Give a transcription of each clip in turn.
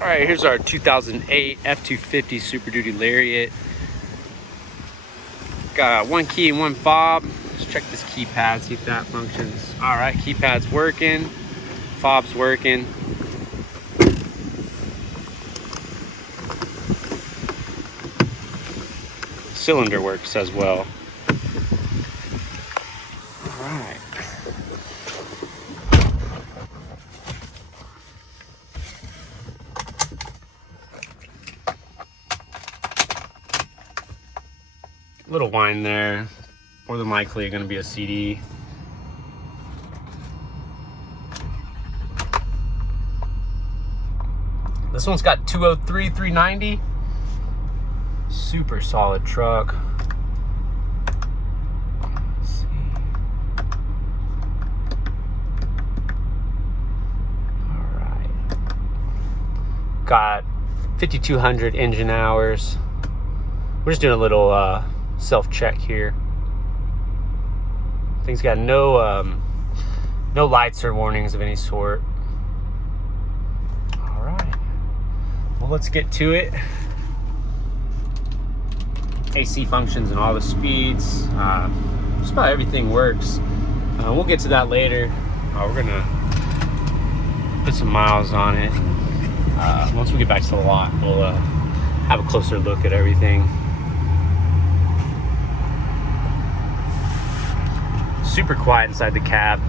All right, here's our 2008 F250 Super Duty Lariat. Got one key and one fob. Let's check this keypad, see if that functions. All right, keypad's working, fob's working. Cylinder works as well. All right. Little whine there, more than likely going to be a CD. This one's got 203 390. Super solid truck. Let's see. All right. Got 5,200 engine hours. We're just doing a little self-check here. Thing's got no lights or warnings of any sort. All right. Well, let's get to it. AC functions and all the speeds. Just about everything works. We'll get to that later. We're gonna put some miles on it. Once we get back to the lot, we'll have a closer look at everything. Super quiet inside the cab.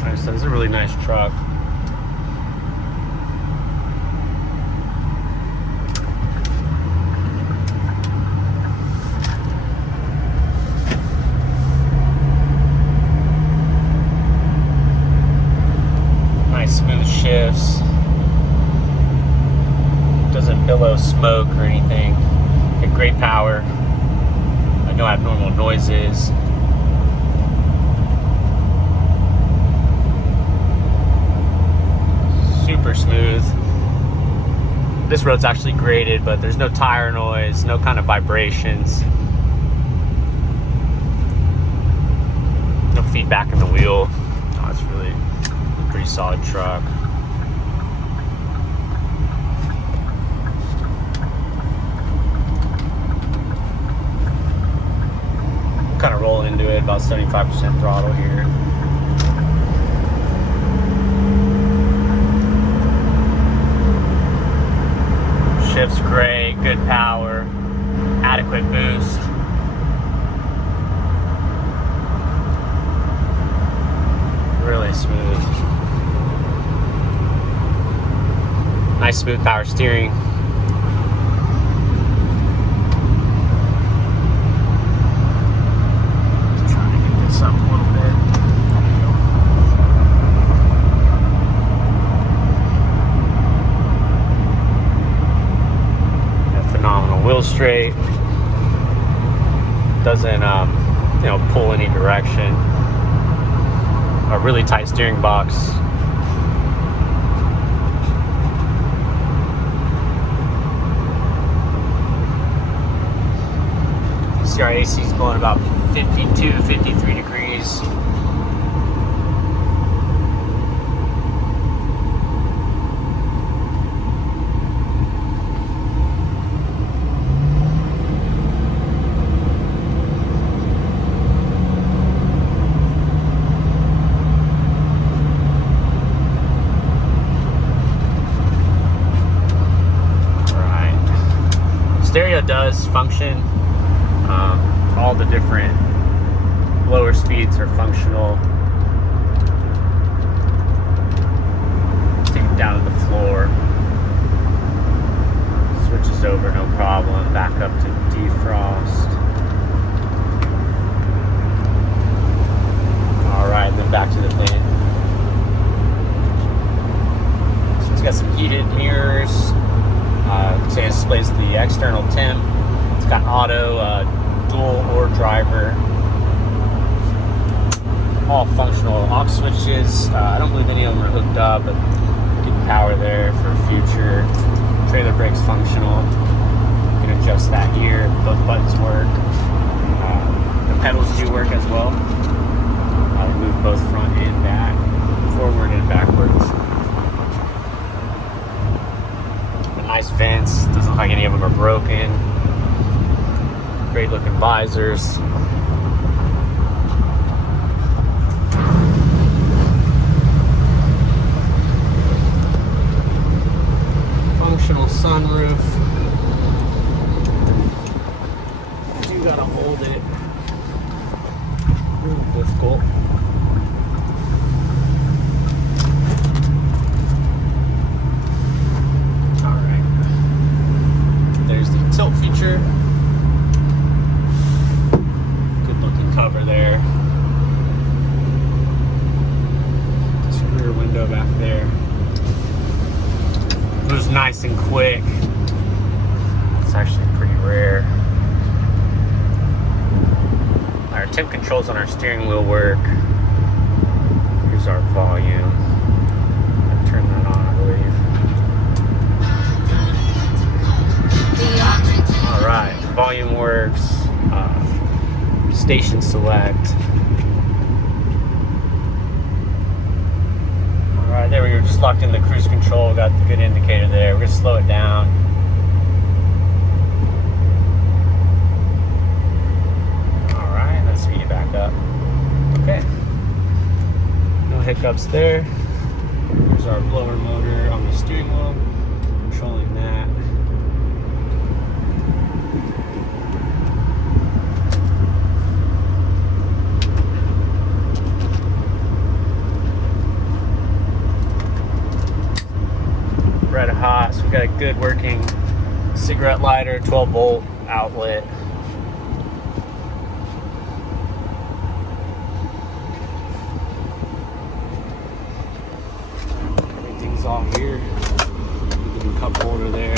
Like I said, it's a really nice truck. Nice smooth shifts. Doesn't billow smoke or anything. Get great power. No abnormal noises. Super smooth. This road's actually graded, but there's no tire noise, no kind of vibrations, no feedback in the wheel. Oh, it's really a pretty solid truck. We'll kind of roll into it, about 75% throttle here. Shifts great, good power, adequate boost. Really smooth. Nice smooth power steering. Just trying to get this up a little bit. Phenomenal wheel straight. Doesn't pull any direction. A really tight steering box. See, our AC is blowing about 52, 53 degrees. Stereo does function. All the different lower speeds are functional. Take it down to the floor. Switches over, no problem. Back up to defrost. All right, then back to the thing. So it's got some heated mirrors. Say it displays the external temp. It's got auto, dual or driver. All functional aux switches. I don't believe any of them are hooked up, but getting power there for future. Trailer brakes functional. You can adjust that here. Both buttons work. The pedals do work as well. Move both front and back, forward and backwards. nice vents. Doesn't look like any of them are broken. Great looking visors. Functional sunroof. I do gotta hold it. A little difficult. Alright. There's the tilt feature. Good looking cover there. This rear window back there. It was nice and quick. It's actually pretty rare. Our temp controls on our steering wheel work. Here's our volume. I'll turn that on, I believe. Alright, volume works. Station select. Alright, there we go. Just locked in the cruise control. Got the good indicator there. We're going to slow it down. Alright, let's speed it back up. Okay. No hiccups there. Here's our blower motor on the steering wheel. Controlling that. Red hot, so we got a good working cigarette lighter, 12 volt outlet. Everything's all here. Good cup holder there.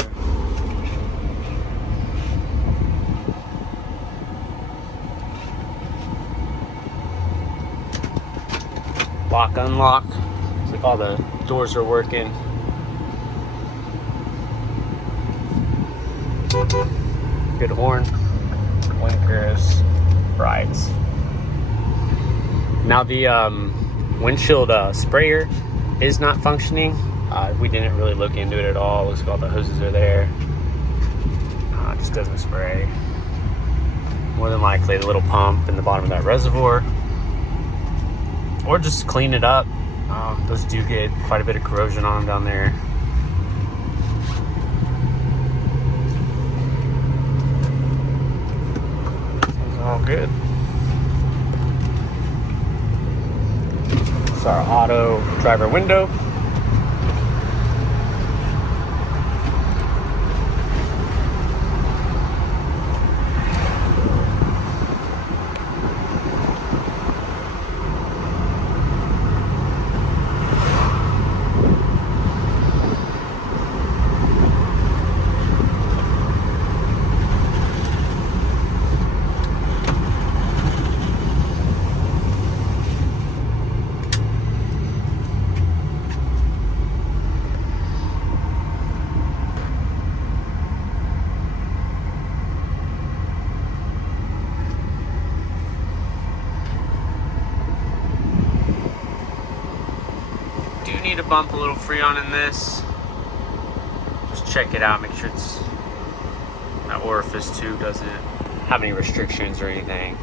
Lock, unlock. Looks like all the doors are working. Good horn, blinkers, brights. Now the windshield sprayer is not functioning. We didn't really look into it at all. Looks like all the hoses are there. It just doesn't spray. More than likely the little pump in the bottom of that reservoir. Or just clean it up. Those do get quite a bit of corrosion on them down there. All good. It's our auto driver window. Need to bump a little Freon in this. Just check it out, make sure it's that orifice tube doesn't have any restrictions or anything.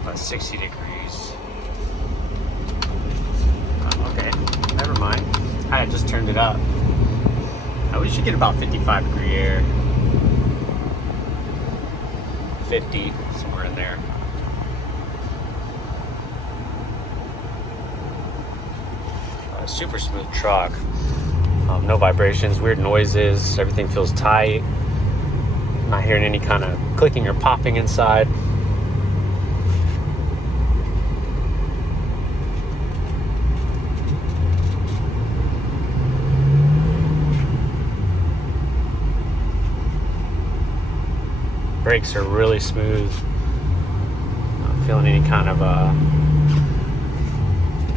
About 60 degrees. Okay, never mind. I just turned it up. We should get about 55 degree air. 50, somewhere in there. Super smooth truck. No vibrations, weird noises, everything feels tight. Not hearing any kind of clicking or popping inside. Brakes are really smooth. Not feeling any kind of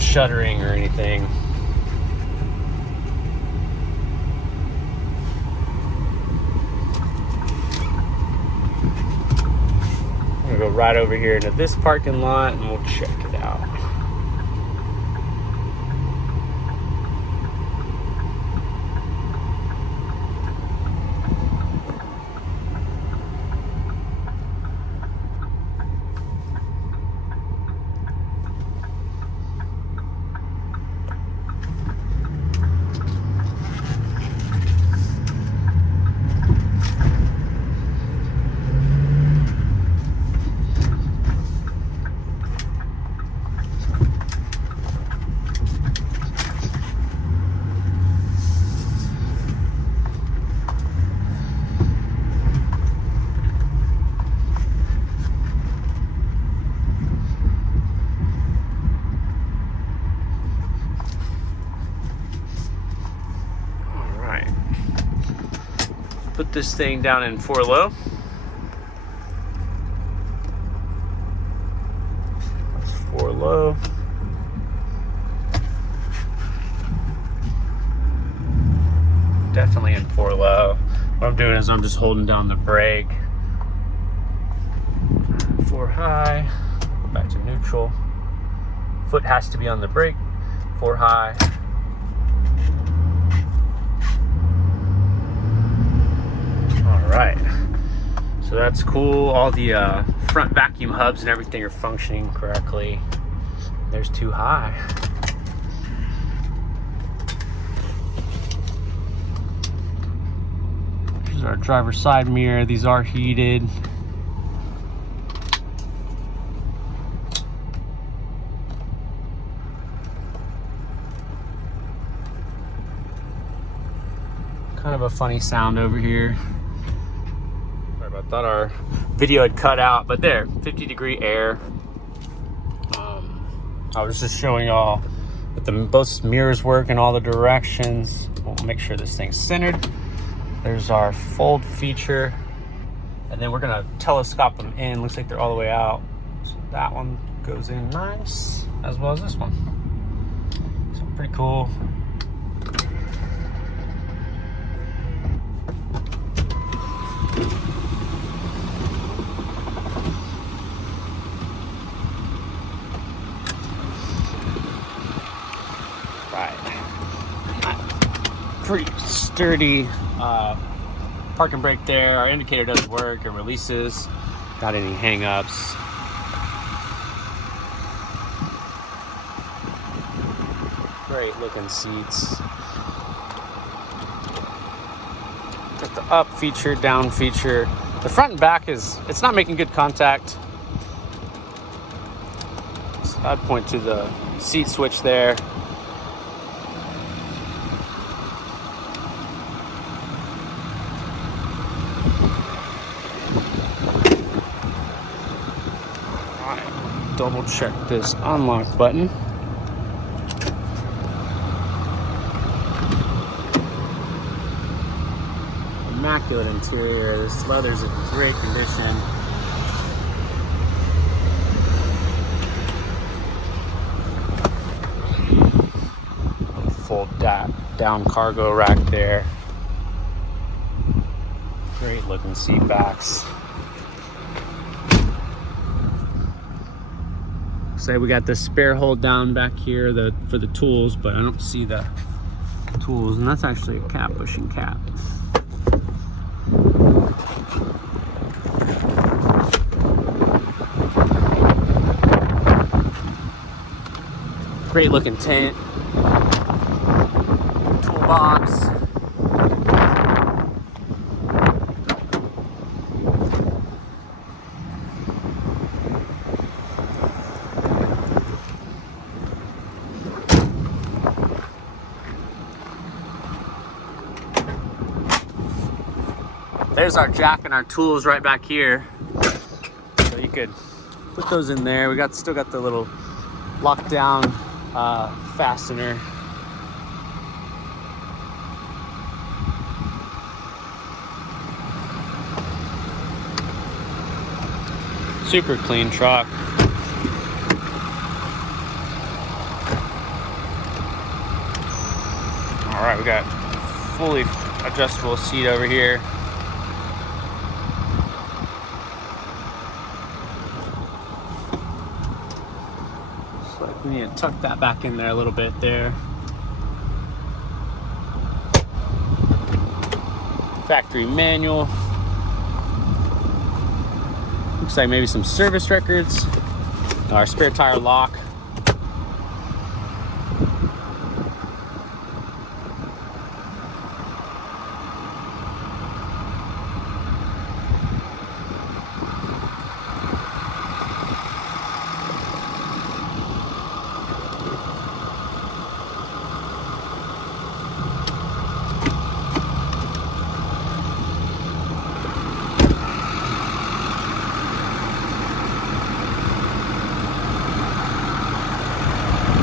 shuddering or anything. I'm gonna go right over here into this parking lot and we'll check it out. put this thing down in 4 low. That's 4 low. Definitely in 4 low. What I'm doing is I'm just holding down the brake. 4 high, back to neutral. Foot has to be on the brake. 4 high. All right. So that's cool. All the front vacuum hubs and everything are functioning correctly. There's 2 high. Here's our driver's side mirror. These are heated. Kind of a funny sound over here. Sorry about that, our video had cut out, but there, 50-degree air. I was just showing y'all that both mirrors work in all the directions. We'll make sure this thing's centered. There's our fold feature. And then we're gonna telescope them in. Looks like they're all the way out. So that one goes in nice, as well as this one. So pretty cool. Pretty sturdy parking brake there. Our indicator doesn't work, it releases. Not any hang-ups. Great looking seats. Got the up feature, down feature. The front and back it's not making good contact. So I'd point to the seat switch there. Double check this unlock button. Immaculate interior. This leather's in great condition. Full down cargo rack there. Great looking seat backs. Say we got the spare hold down back here for the tools, but I don't see the tools, and that's actually a cap pushing cap. Great looking tent, toolbox. There's our jack and our tools right back here. So you could put those in there. We still got the little lockdown fastener. Super clean truck. All right, we got fully adjustable seat over here. We need to tuck that back in there a little bit there. Factory manual. Looks like maybe some service records. Our spare tire lock.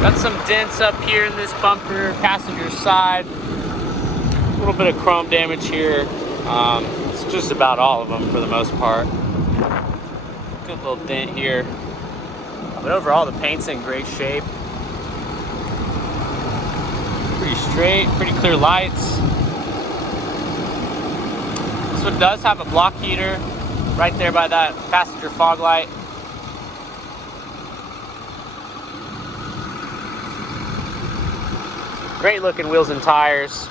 Got some dents up here in this bumper, passenger side. A little bit of chrome damage here. It's just about all of them for the most part. Good little dent here. But overall, the paint's in great shape. Pretty straight, pretty clear lights. This one does have a block heater right there by that passenger fog light. Great looking wheels and tires.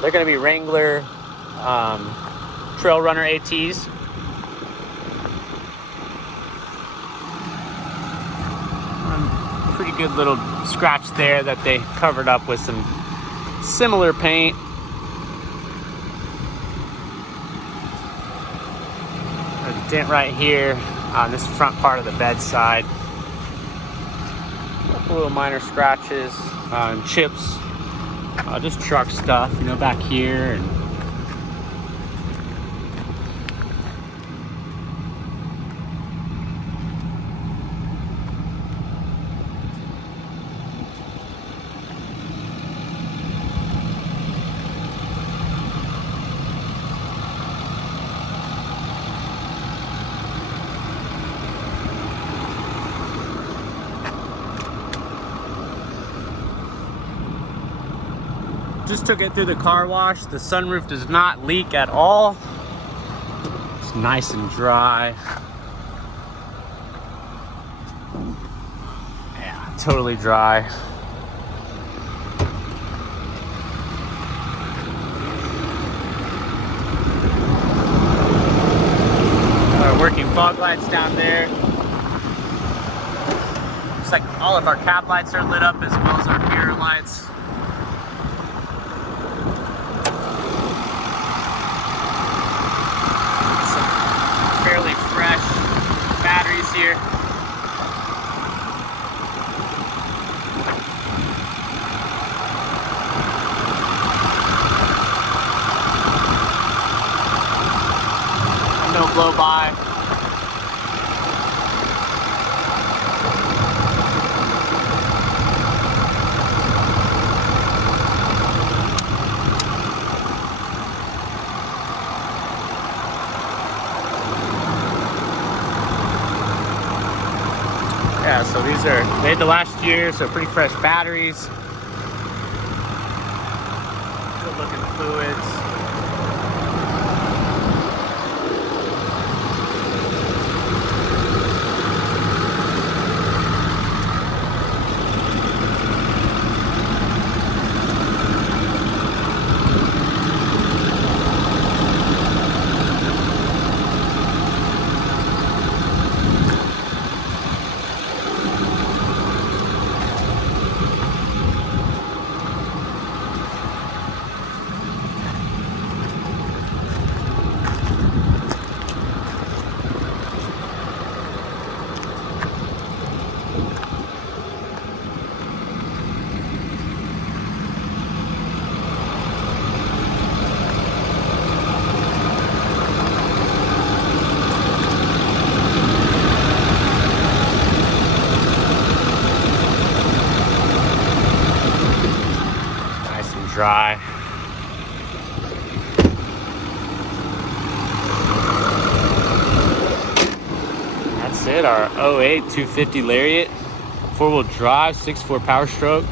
They're going to be Wrangler Trail Runner ATs. Pretty good little scratch there that they covered up with some similar paint. A dent right here on this front part of the bedside. Little minor scratches and chips. Just truck stuff, you know, back here. And just took it through the car wash. The sunroof does not leak at all. It's nice and dry. Yeah, totally dry. Working fog lights down there. Looks like all of our cab lights are lit up as well as our mirror lights. Fairly fresh batteries here. No blow by. Yeah, so these are made the last year, so pretty fresh batteries. Good looking fluids. Dry. That's it, our 08 250 Lariat, 4-wheel drive, 6.4 Powerstroke.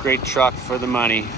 Great truck for the money.